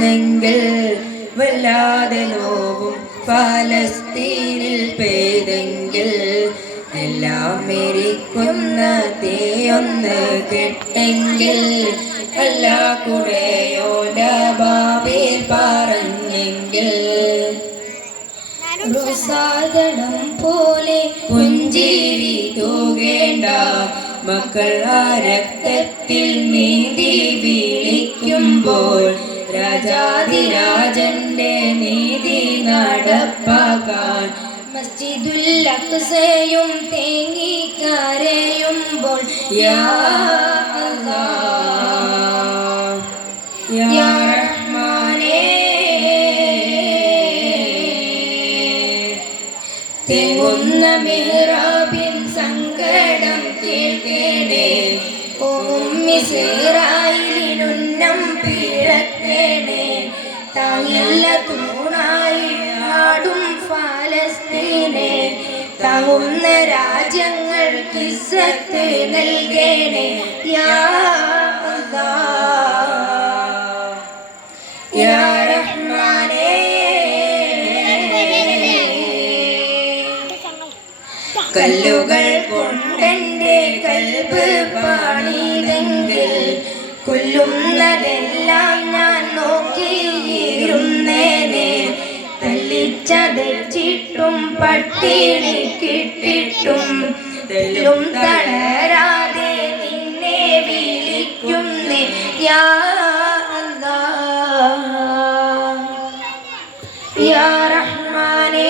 വന്നെങ്കിൽ വല്ലാതെ നോവും. ഫലസ്തീനിൽ പെയ്തെങ്കിൽ എല്ലാം മെരിക്കുന്ന തീയൊന്ന് കെട്ടെങ്കിൽ എല്ലാ കൂടെയോല ബാബിൽ പറഞ്ഞെങ്കിൽ സാധനം പോലെ പുഞ്ചിരി തൂകേണ്ട. മക്കൾ ആ രക്തത്തിൽ നീതി വിളിക്കുമ്പോൾ രാജാതിരാജന്റെ നീതി നടപ്പാക്കാൻ മസ്ജിദുൽ അക്സയും തേങ്ങി കരയുമ്പോൾ യാ റഹ്മാനേ തെങ്ങുന്ന മെഹ്റാബിൻ സങ്കടം കേൾക്കേടേ ഓമ്മിസേറായിലിനുന്നം താങ്ങില്ല തൂണായി ആടും ഫലസ്തീനെ താങ്ങുന്ന രാജ്യങ്ങൾ കിസ്സത്ത് നൽകേണേ. കല്ലുകൾ കൊണ്ടെന്റെ കൽബ് പാണിതെങ്കിൽ കൊല്ലുന്നതെല്ലാം ഞാൻ ചതച്ചിട്ടും പട്ടിണി കിട്ടിട്ടും. തെല്ലും തളരാതെ നിന്നെ വിളിക്കുന്നേ യാ റഹ്മാനെ യാ